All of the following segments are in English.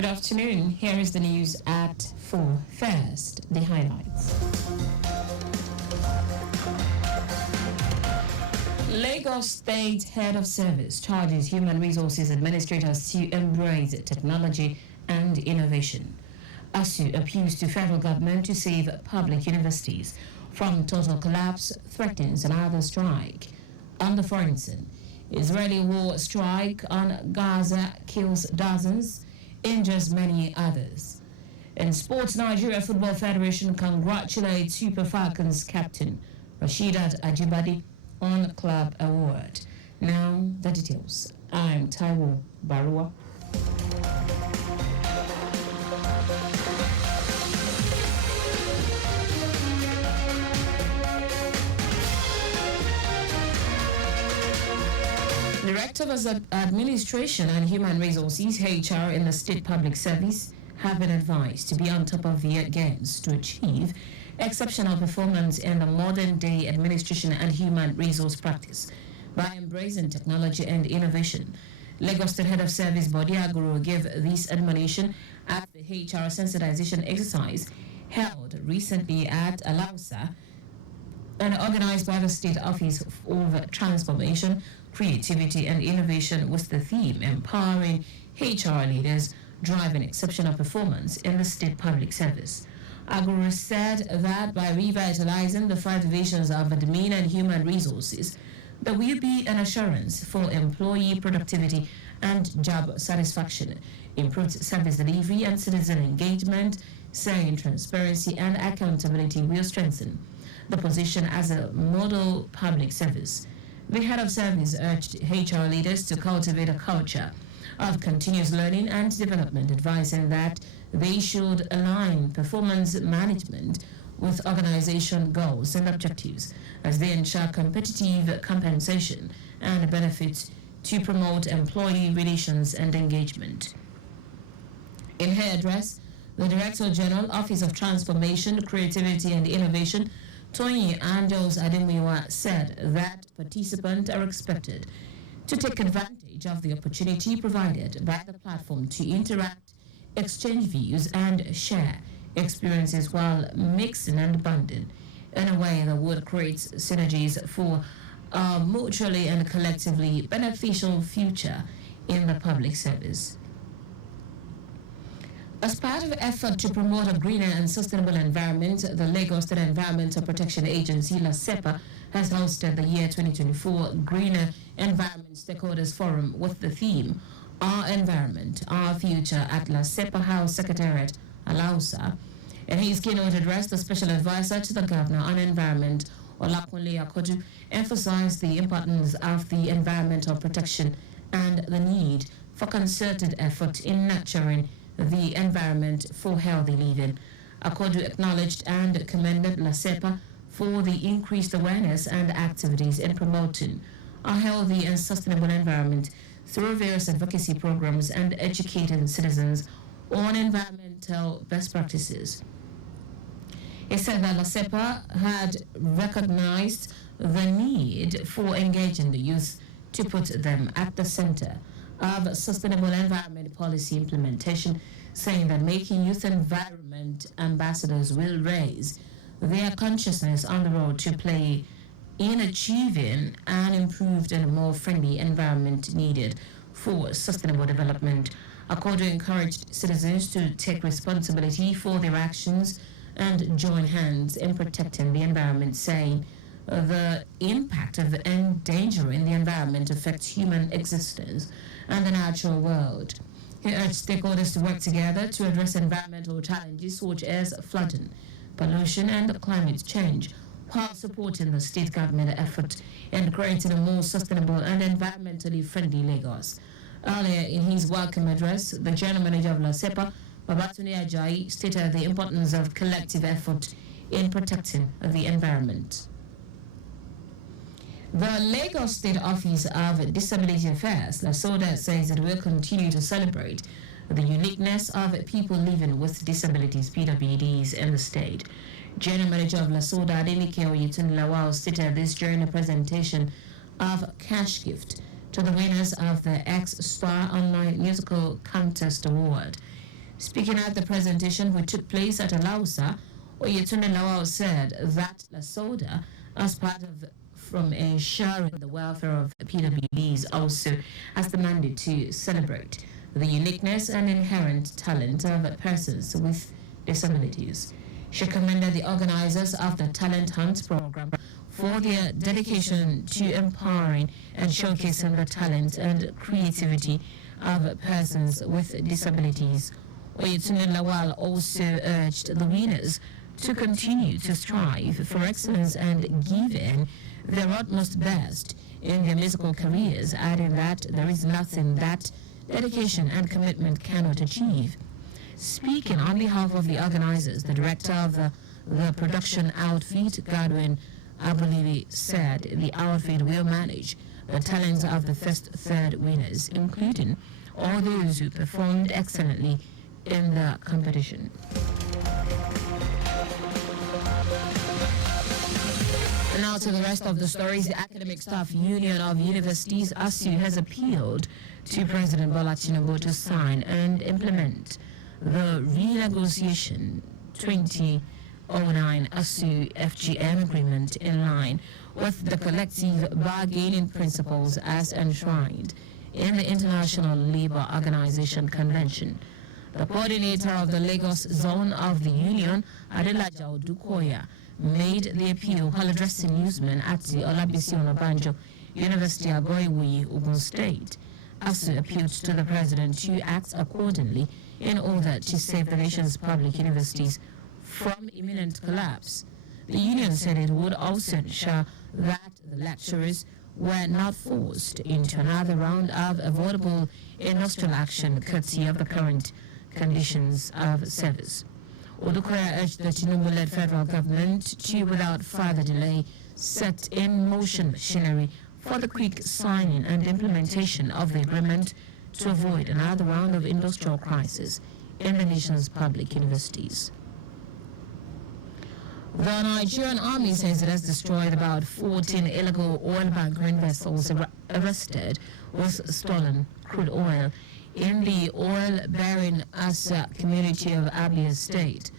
Good afternoon. Here is the news at 4. First, the highlights. Lagos State Head of Service charges Human Resources Administrators to embrace technology and innovation. ASU appeals to federal government to save public universities from total collapse, threatens another strike. On the foreign scene, Israeli war strike on Gaza kills dozens, injures many others. In sports, Nigeria Football Federation congratulates Super Falcons captain Rasheedat Ajibade on club award. Now the details. I'm Taiwo Baruwa. Directors of Administration and Human Resources (HR) in the State Public Service have been advised to be on top of their games to achieve exceptional performance in the modern-day administration and human resource practice by embracing technology and innovation. Lagos State Head of Service Body Aguru gave this admonition at the HR sensitization exercise held recently at Alausa and organized by the State Office of Transformation, Creativity and Innovation with the theme Empowering HR Leaders Driving Exceptional Performance in the State Public Service. Aguru said that by revitalizing the 5 divisions of admin and human resources, there will be an assurance for employee productivity and job satisfaction, improved service delivery and citizen engagement, saying transparency and accountability will strengthen the position as a model public service. The head of service urged HR leaders to cultivate a culture of continuous learning and development, advising that they should align performance management with organization goals and objectives as they ensure competitive compensation and benefits to promote employee relations and engagement. In her address, the Director General, Office of Transformation, Creativity and Innovation, Tony Andos Ademiwa, said that participants are expected to take advantage of the opportunity provided by the platform to interact, exchange views, and share experiences while mixing and bonding in a way that would create synergies for a mutually and collectively beneficial future in the public service. As part of an effort to promote a greener and sustainable environment, the Lagos State Environmental Protection Agency, LASEPA, has hosted the year 2024 Greener Environment Stakeholders Forum with the theme, Our Environment, Our Future at LASEPA House Secretariat, Alausa. In his keynote address, the Special Advisor to the Governor on Environment, Olakunle Akoju, emphasized the importance of the environmental protection and the need for concerted effort in nurturing the environment for healthy living. Akodu acknowledged and commended LASEPA for the increased awareness and activities in promoting a healthy and sustainable environment through various advocacy programs and educating citizens on environmental best practices. He said that LASEPA had recognized the need for engaging the youth to put them at the center of sustainable environment policy implementation, saying that making youth environment ambassadors will raise their consciousness on the road to play in achieving an improved and more friendly environment needed for sustainable development. Akodo encouraged citizens to take responsibility for their actions and join hands in protecting the environment, saying the impact of endangering the environment affects human existence and the natural world. He urged stakeholders to work together to address environmental challenges such as flooding, pollution, and climate change, while supporting the state government effort in creating a more sustainable and environmentally friendly Lagos. Earlier in his welcome address, the General Manager of LASEPA, Babatunde Ajayi, stated the importance of collective effort in protecting the environment. The Lagos State Office of Disability Affairs, LASODA, says it will continue to celebrate the uniqueness of people living with disabilities, PWDs, in the state. General Manager of LASODA, Adenike Oyetun stated this during a presentation of cash gift to the winners of the X Star Online Musical Contest Award. Speaking at the presentation, which took place at Alausa, Oyetunde Lawal said that La Soda, as part of from ensuring the welfare of PWDs, also has the mandate to celebrate the uniqueness and inherent talent of persons with disabilities. She commended the organizers of the Talent Hunt program for their dedication to empowering and showcasing the talent and creativity of persons with disabilities. Oyetunde Lawal also urged the winners to continue to strive for excellence and give in their utmost best in their musical careers, adding that there is nothing that dedication and commitment cannot achieve. Speaking on behalf of the organizers, the director of the production outfit, Godwin Abulivi, said the outfit will manage the talents of the first third winners, including all those who performed excellently in the competition. Now to the rest of the stories. The Academic Staff Union of Universities, ASU, has appealed to President Bola Tinubu to sign and implement the renegotiation 2009 ASU FGM agreement in line with the collective bargaining principles as enshrined in the International Labour Organization Convention. The coordinator of the Lagos zone of the Union, Adelaja Odukoya, made the appeal while addressing newsmen at the Olabisi Onabanjo University Agoiwi, Ogun State. ASU appealed to the president to act accordingly in order to save the nation's public universities from imminent collapse. The union said it would also ensure that the lecturers were not forced into another round of avoidable industrial action courtesy of the current conditions of service. Odukoya urged the Tinubu-led federal government to, without further delay, set in motion machinery for the quick signing and implementation of the agreement to avoid another round of industrial crisis in the nation's public universities. The Nigerian Army says it has destroyed about 14 illegal oil bunkering vessels arrested with stolen crude oil in the oil-bearing Asa community of Abia State.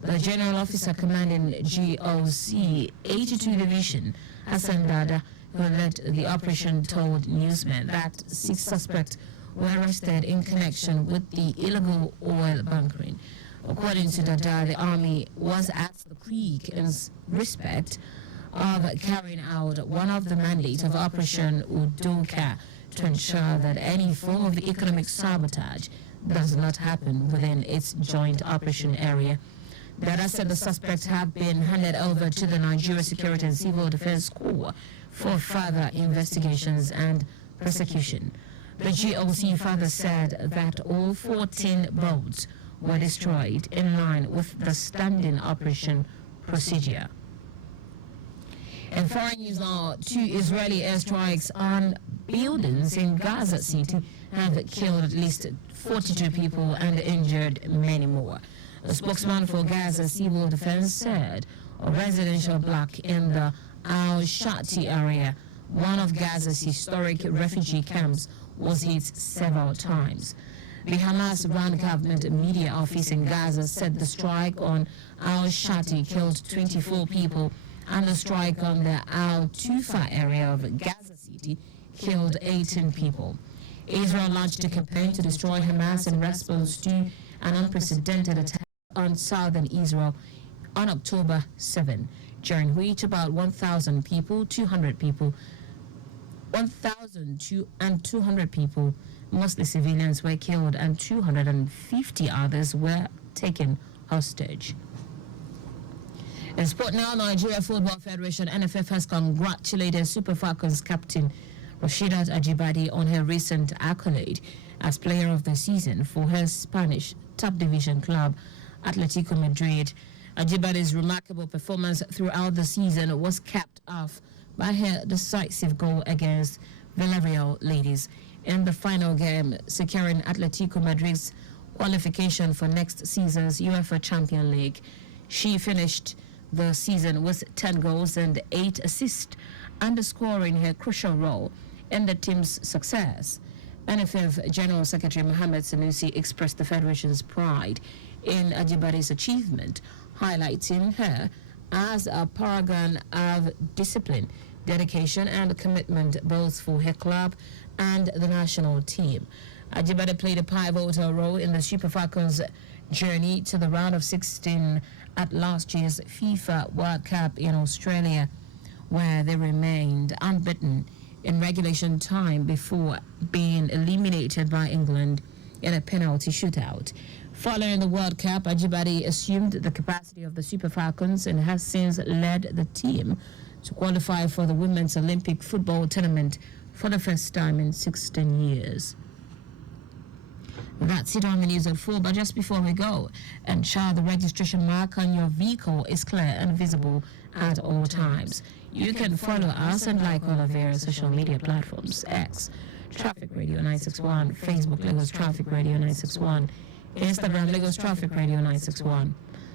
The General Officer commanding GOC 82 Division, Hassan Dada, who led the operation, told newsmen that 6 suspects were arrested in connection with the illegal oil bunkering. According to Dada, the Army was at the creek in respect of carrying out one of the mandates of Operation Udoka to ensure that any form of economic sabotage does not happen within its joint operation area. Dada said the suspects have been handed over to the Nigeria Security and Civil Defense Corps for further investigations and prosecution. The GOC further said that all 14 boats were destroyed in line with the standing operation procedure. In foreign news now, 2 Israeli airstrikes on buildings in Gaza City have killed at least 42 people and injured many more. A spokesman for Gaza Civil Defense said a residential block in the Al-Shati area, one of Gaza's historic refugee camps, was hit several times. The Hamas-run government media office in Gaza said the strike on Al-Shati killed 24 people and the strike on the Al-Tufa area of Gaza City killed 18 people. Israel launched a campaign to destroy Hamas in response to an unprecedented attack on southern Israel on October 7, during which about 1,200 people, mostly civilians, were killed and 250 others were taken hostage. In sport now, Nigeria Football Federation (NFF) has congratulated Super Falcons captain Rasheedat Ajibade on her recent accolade as Player of the Season for her Spanish top-division club, Atletico Madrid. Ajibade's remarkable performance throughout the season was capped off by her decisive goal against Villarreal ladies in the final game, securing Atletico Madrid's qualification for next season's UEFA Champions League. She finished the season with 10 goals and 8 assists, underscoring her crucial role in the team's success. NFF General Secretary Mohammed Sanusi expressed the Federation's pride in Ajibade's achievement, highlighting her as a paragon of discipline, dedication and commitment both for her club and the national team. Ajibade played a pivotal role in the Super Falcons' journey to the round of 16 at last year's FIFA World Cup in Australia, where they remained unbeaten in regulation time before being eliminated by England in a penalty shootout. Following the World Cup, Ajibade assumed the capacity of the Super Falcons and has since led the team to qualify for the Women's Olympic Football Tournament for the first time in 16 years. That's it on the news at 4, but just before we go, ensure the registration mark on your vehicle is clear and visible at all times. You can follow us and like all our various social media platforms: X, Traffic Radio 961, Facebook, Lagos Traffic Radio 961, Instagram, Lagos Traffic Radio 961.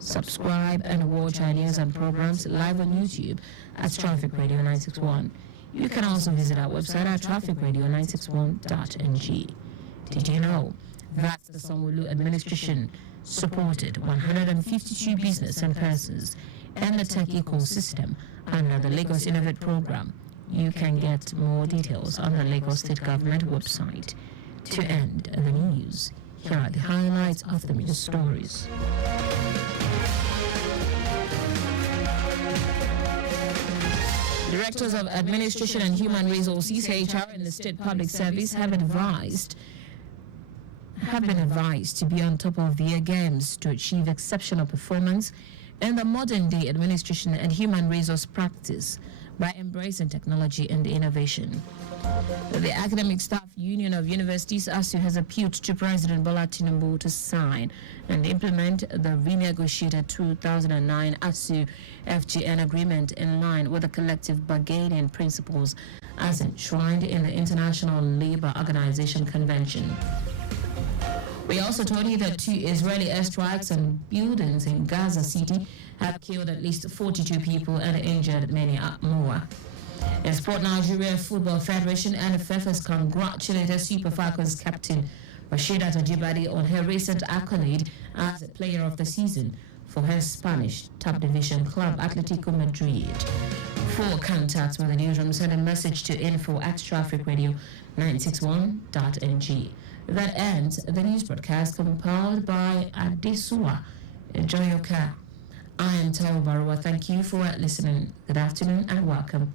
Subscribe and watch our news and programs live on YouTube at Traffic Radio 961. You can also visit our website at trafficradio961.ng. Did you know that the Sanwo-Olu administration supported 152 business and persons in the tech ecosystem under the Lagos Innovate program? You can get more details on the Lagos State Government website. To end the news, here are the highlights of the media stories. Directors of Administration and Human Resources (HR) in the State Public Service have been advised to be on top of their games to achieve exceptional performance in the modern-day administration and human resource practice by embracing technology and innovation. The Academic Staff Union of Universities (ASU) has appealed to President Bola Tinubu to sign and implement the renegotiated 2009 ASU FGN agreement in line with the collective bargaining principles as enshrined in the International Labour Organization Convention. We also told you that 2 Israeli airstrikes on buildings in Gaza City have killed at least 42 people and injured many more. In Sport, Nigeria Football Federation (NFF) has congratulated Super Falcons captain Rasheedat Ajibade on her recent accolade as Player of the Season for her Spanish top division club Atletico Madrid. For contacts with the newsroom, send a message to info@trafficradio961.ng. That ends the news broadcast compiled by Adesua. Enjoy your car. I am Taiwo Baruwa. Thank you for listening. Good afternoon and welcome.